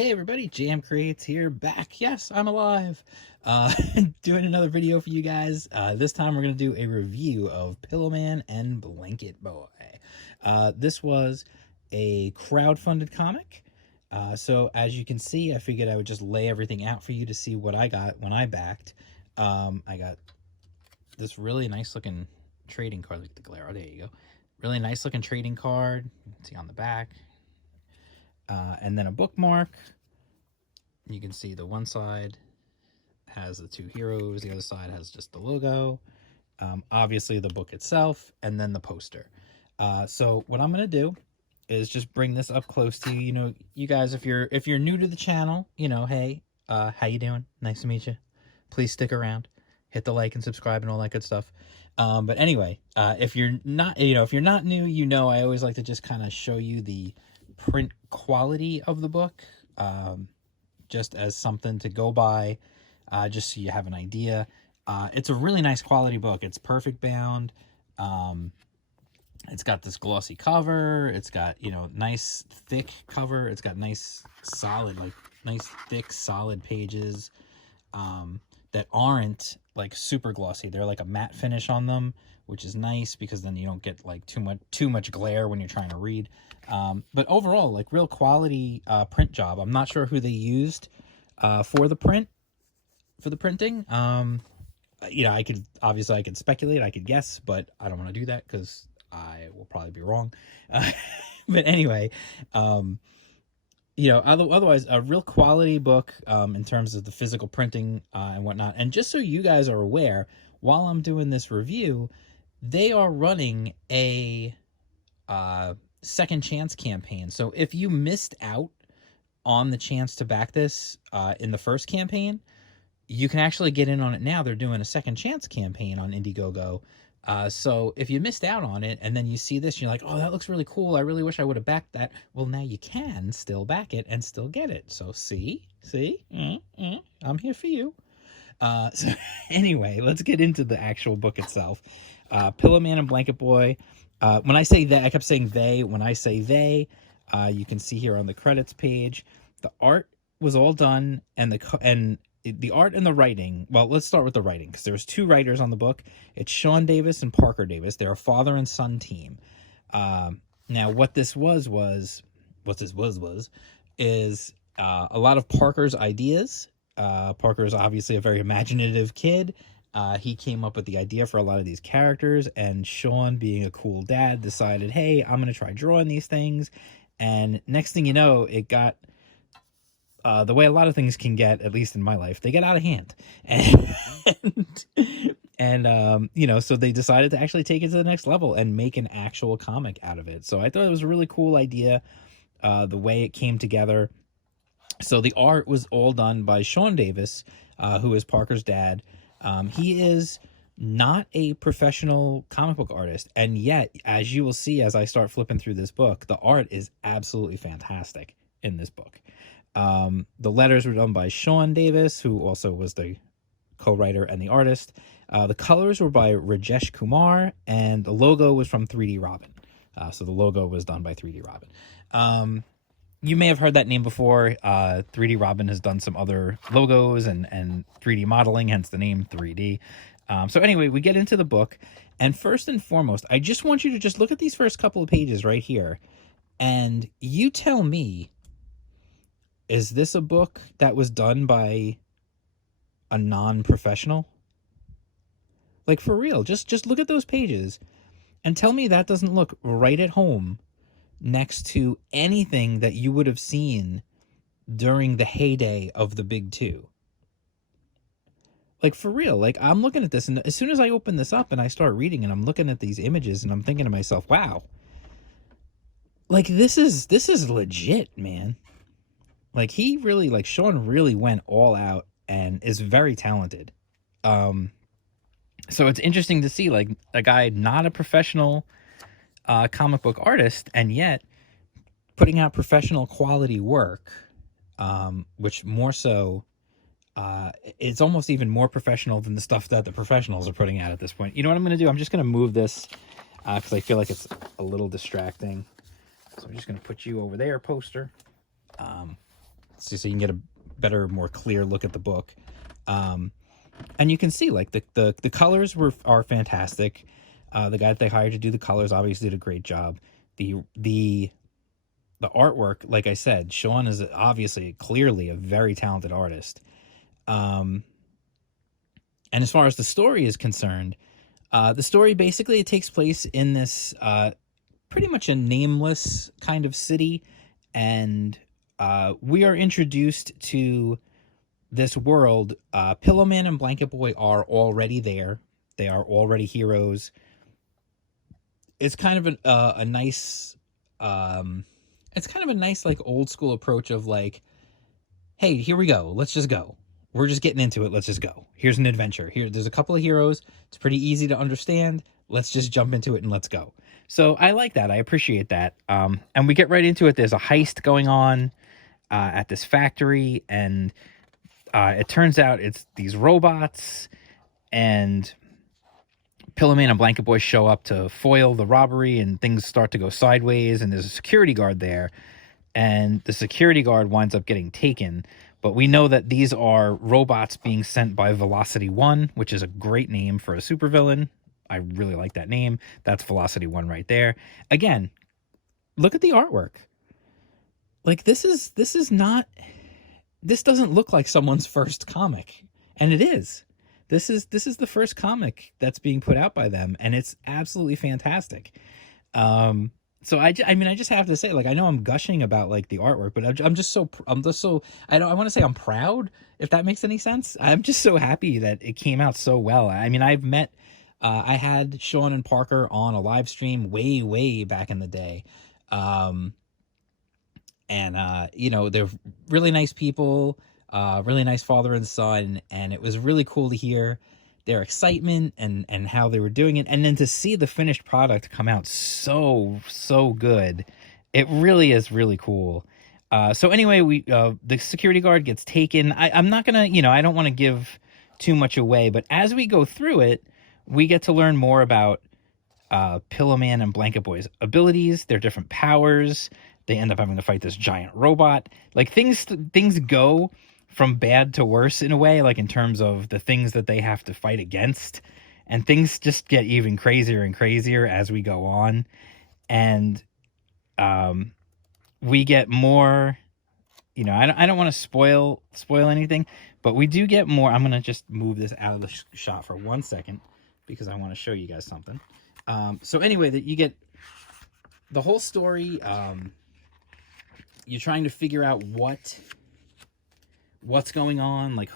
Hey everybody, Jam Creates here, back. Yes, I'm alive. Doing another video for you guys. This time we're going to do a review of Pillowman and Blanket Boy. This was a crowdfunded comic. So as you can see, I figured I would just lay everything out for you to see what I got when I backed. I got this really nice looking trading card. Look at the glare. Oh, there you go. Really nice looking trading card. You can see on the back. And then a bookmark. You can see the one side has the two heroes, the other side has just the logo. Obviously the book itself, and then the poster. So what I'm gonna do is just bring this up close to you. You know, you guys, if you're new to the channel, you know, hey, how you doing? Nice to meet you. Please stick around, hit the like and subscribe and all that good stuff. But anyway, if you're not, if you're not new, I always like to just kind of show you the print quality of the book, just as something to go by, just so you have an idea. It's a really nice quality book. It's perfect bound. It's got this glossy cover. It's got, nice thick cover. It's got nice solid, nice thick solid pages that aren't like super glossy. They're like a matte finish on them, which is nice because then you don't get like too much glare when you're trying to read. But overall, like real quality print job. I'm not sure who they used for the printing. I could speculate, I could guess, but I don't want to do that because I will probably be wrong. But anyway, otherwise a real quality book in terms of the physical printing and whatnot. And just so you guys are aware, while I'm doing this review, they are running a second chance campaign. So if you missed out on the chance to back this in the first campaign, you can actually get in on it now. They're doing a second chance campaign on Indiegogo. So if you missed out on it and then you see this, you're like, oh, that looks really cool. I really wish I would have backed that. Well, now you can still back it and still get it. So see, I'm here for you. So anyway, let's get into the actual book itself. Pillowman and Blanket Boy. When I say they, I kept saying they. When I say they, you can see here on the credits page, the art was all done, and the art and the writing. Well, let's start with the writing because there's two writers on the book. It's Sean Davis and Parker Davis. They're a father and son team. Now, what this was is a lot of Parker's ideas. Parker is obviously a very imaginative kid. He came up with the idea for a lot of these characters, and Sean, being a cool dad, decided, hey, I'm going to try drawing these things. And next thing you know, it got the way a lot of things can get, at least in my life, they get out of hand. And so they decided to actually take it to the next level and make an actual comic out of it. So I thought it was a really cool idea, the way it came together. So the art was all done by Sean Davis, who is Parker's dad. He is not a professional comic book artist, and yet, as you will see as I start flipping through this book, the art is absolutely fantastic in this book. The letters were done by Sean Davis, who also was the co-writer and the artist. The colors were by Rajesh Kumar, and the logo was from 3D Robin. So the logo was done by 3D Robin. You may have heard that name before. 3D Robin has done some other logos and 3D modeling, hence the name 3D. So anyway, we get into the book. And first and foremost, I just want you to just look at these first couple of pages right here. And you tell me, is this a book that was done by a non-professional? Like, for real, just look at those pages and tell me that doesn't look right at home next to anything that you would have seen during the heyday of the big two. Like, for real, like, I'm looking at this, and as soon as I open this up and I start reading, and I'm looking at these images, and I'm thinking to myself, wow, like, this is legit, man. Like, he really, like, Sean really went all out and is very talented. So it's interesting to see, like, a guy not a professional comic book artist, and yet putting out professional quality work, which more so, it's almost even more professional than the stuff that the professionals are putting out at this point. You know what I'm going to do? I'm just going to move this because I feel like it's a little distracting. So I'm just going to put you over there, poster. so you can get a better, more clear look at the book. And you can see like the colors are fantastic. The guy that they hired to do the colors obviously did a great job. The artwork, like I said, Sean is obviously clearly a very talented artist. And as far as the story is concerned, the story basically it takes place in this pretty much a nameless kind of city, and we are introduced to this world. Pillowman and Blanket Boy are already there. They are already heroes. It's kind of a nice, it's kind of a nice like old school approach of like, hey, here we go. Let's just go. We're just getting into it. Let's just go. Here's an adventure. There's a couple of heroes. It's pretty easy to understand. Let's just jump into it and let's go. So I like that. I appreciate that. And we get right into it. There's a heist going on at this factory, and it turns out it's these robots, and Pillowman and Blanket Boy show up to foil the robbery, and things start to go sideways, and there's a security guard there, and the security guard winds up getting taken. But we know that these are robots being sent by Velocity 1, which is a great name for a supervillain. I really like that name. That's Velocity 1 right there. Again, look at the artwork. Like this doesn't look like someone's first comic, and it is. This is the first comic that's being put out by them, and it's absolutely fantastic. So I mean, I just have to say, like, I know I'm gushing about like the artwork, but I'm just so I want to say I'm proud, if that makes any sense. I'm just so happy that it came out so well. I mean, I had Sean and Parker on a live stream way back in the day. They're really nice people, really nice father and son, and it was really cool to hear their excitement and how they were doing it, and then to see the finished product come out so good. It really is really cool. So anyway, the security guard gets taken. I'm not gonna, I don't want to give too much away, but as we go through it, we get to learn more about Pillowman and Blanket Boy's abilities, their different powers. They end up having to fight this giant robot. Like things go from bad to worse in a way, like in terms of the things that they have to fight against, and things just get even crazier and crazier as we go on. And we get more, I don't want to spoil anything, but we do get more. I'm going to just move this out of the shot for 1 second because I want to show you guys something. So anyway, that you get the whole story. You're trying to figure out what's going on, like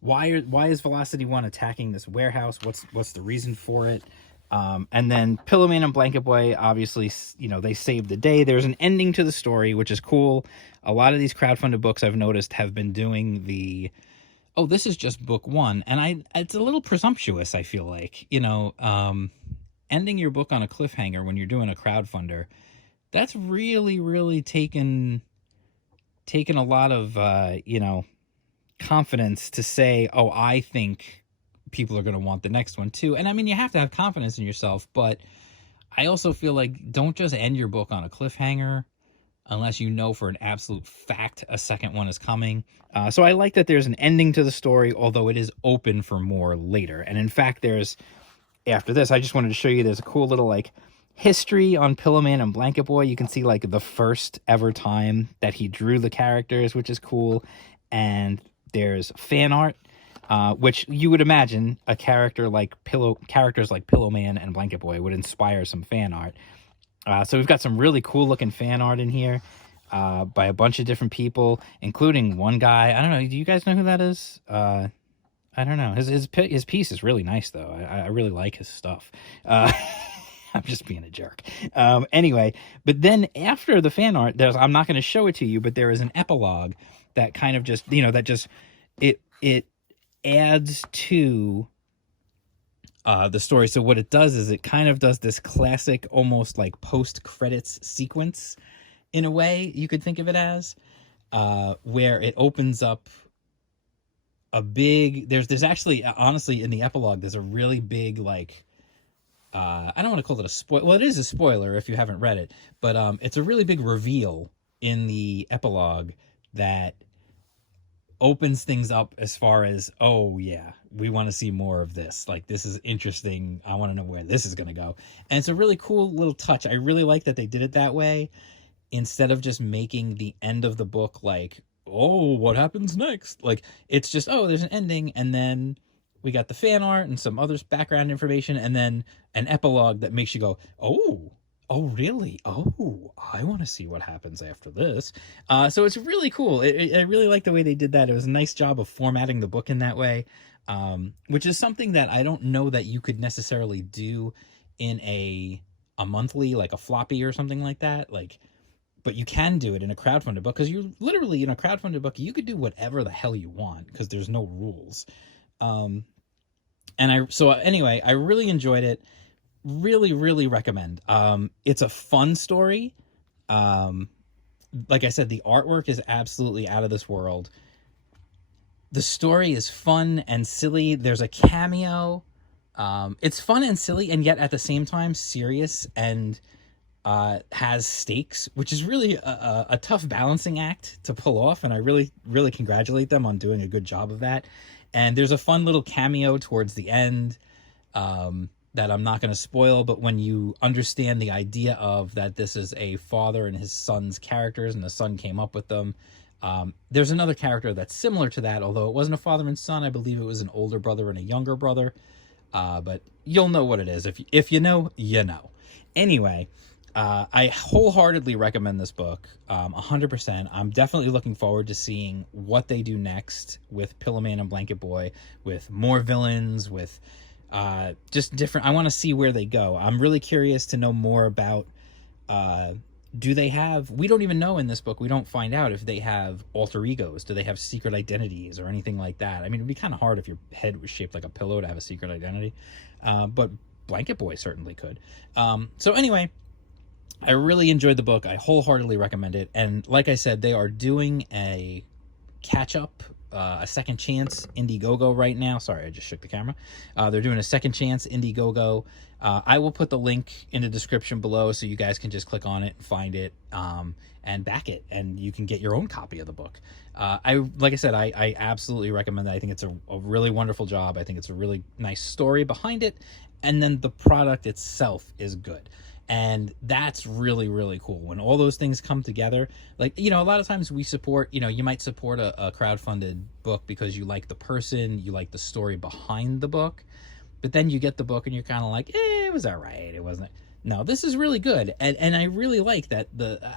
why is Velocity 1 attacking this warehouse? What's the reason for it? And then Pillowman and Blanket Boy, obviously, they saved the day. There's an ending to the story, which is cool. A lot of these crowdfunded books I've noticed have been doing this is just book 1. And it's a little presumptuous, I feel like, ending your book on a cliffhanger when you're doing a crowdfunder. That's really taken a lot of, confidence to say, oh, I think people are going to want the next one too. And I mean, you have to have confidence in yourself, but I also feel like don't just end your book on a cliffhanger unless you know for an absolute fact a second one is coming. So I like that there's an ending to the story, although it is open for more later. And in fact, after this, I just wanted to show you, there's a cool little like history on Pillowman and Blanket Boy. You can see like the first ever time that he drew the characters, which is cool. And there's fan art, which you would imagine characters like Pillowman and Blanket Boy would inspire some fan art. So we've got some really cool looking fan art in here by a bunch of different people, including one guy. I don't know. Do you guys know who that is? I don't know. His piece is really nice though. I really like his stuff. I'm just being a jerk. Anyway, but then after the fan art, I'm not going to show it to you, but there is an epilogue that kind of just, it adds to the story. So what it does is it kind of does this classic, almost like post-credits sequence in a way, you could think of it as, where it opens up a big, there's actually, honestly, in the epilogue, there's a really big, like, I don't want to call it a spoiler. Well, it is a spoiler if you haven't read it, but it's a really big reveal in the epilogue that opens things up as far as, oh yeah, we want to see more of this. Like, this is interesting. I want to know where this is going to go. And it's a really cool little touch. I really like that they did it that way, instead of just making the end of the book like, oh, what happens next? Like, it's just, oh, there's an ending, and then we got the fan art and some other background information, and then an epilogue that makes you go, oh, really? Oh, I want to see what happens after this. So it's really cool. I really like the way they did that. It was a nice job of formatting the book in that way, which is something that I don't know that you could necessarily do in a monthly, like a floppy or something like that. Like, but you can do it in a crowdfunded book, because you literally, in a crowdfunded book, you could do whatever the hell you want because there's no rules. Anyway, I really enjoyed it. Really, really recommend. It's a fun story. Like I said, the artwork is absolutely out of this world. The story is fun and silly. There's a cameo. It's fun and silly, and yet at the same time serious, and has stakes, which is really a tough balancing act to pull off, and I really, really congratulate them on doing a good job of that. And there's a fun little cameo towards the end, that I'm not going to spoil, but when you understand the idea of that this is a father and his son's characters, and the son came up with them, there's another character that's similar to that, although it wasn't a father and son. I believe it was an older brother and a younger brother, but you'll know what it is. If you know, you know. Anyway, I wholeheartedly recommend this book, 100%. I'm definitely looking forward to seeing what they do next with Pillowman and Blanket Boy, with more villains, with just different. I want to see where they go. I'm really curious to know more about, do they have, we don't even know in this book, we don't find out if they have alter egos. Do they have secret identities or anything like that? I mean, it'd be kind of hard if your head was shaped like a pillow to have a secret identity, but Blanket Boy certainly could. So anyway, I really enjoyed the book. I wholeheartedly recommend it. And like I said, they are doing a catch-up, a second chance Indiegogo right now. Sorry, I just shook the camera. They're doing a second chance Indiegogo. I will put the link in the description below so you guys can just click on it, find it, and back it, and you can get your own copy of the book. Like I said, I absolutely recommend that. I think it's a really wonderful job. I think it's a really nice story behind it, and then the product itself is good. And that's really, really cool when all those things come together. Like, you know, a lot of times we support, you know, you might support a crowdfunded book because you like the person, you like the story behind the book, but then you get the book and you're kind of like, it was all right. It wasn't. No, this is really good. And I really like that.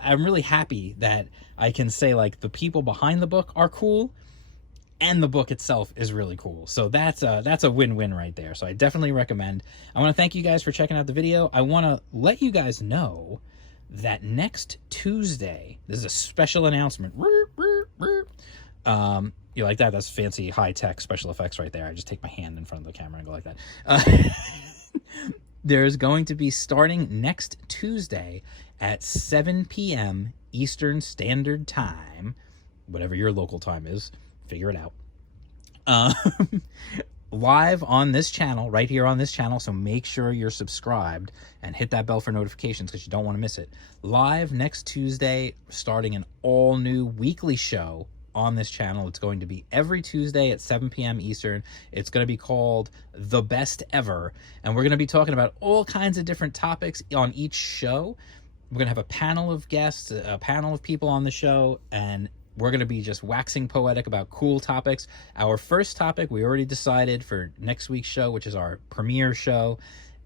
I'm really happy that I can say, like, the people behind the book are cool, and the book itself is really cool. So that's a win-win right there. So I definitely recommend. I want to thank you guys for checking out the video. I want to let you guys know that next Tuesday, this is a special announcement. You like that? That's fancy high-tech special effects right there. I just take my hand in front of the camera and go like that. There's going to be, starting next Tuesday at 7 p.m. Eastern Standard Time, whatever your local time is, figure it out, live on this channel, right here on this channel. So make sure you're subscribed and hit that bell for notifications, because you don't want to miss it. Live next Tuesday, starting an all new weekly show on this channel. It's going to be every Tuesday at 7 p.m. Eastern. It's going to be called The Best Ever, and we're going to be talking about all kinds of different topics on each show. We're going to have a panel of guests, a panel of people on the show, and we're going to be just waxing poetic about cool topics. Our first topic, we already decided for next week's show, which is our premiere show,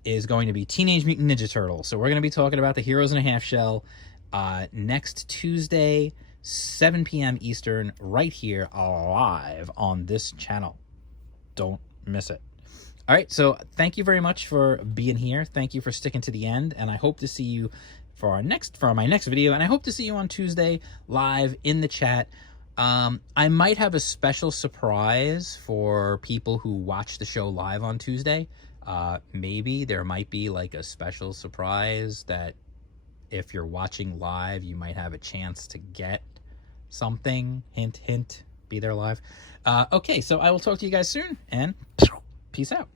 is going to be Teenage Mutant Ninja Turtles. So we're going to be talking about the Heroes in a Half Shell next Tuesday, 7 p.m. Eastern, right here live on this channel. Don't miss it. All right, so thank you very much for being here. Thank you for sticking to the end, and I hope to see you for my next video, and I hope to see you on Tuesday live in the chat. I might have a special surprise for people who watch the show live on Tuesday. Maybe there might be like a special surprise that if you're watching live, you might have a chance to get something. Hint, hint, be there live. Okay, so I will talk to you guys soon, and peace out.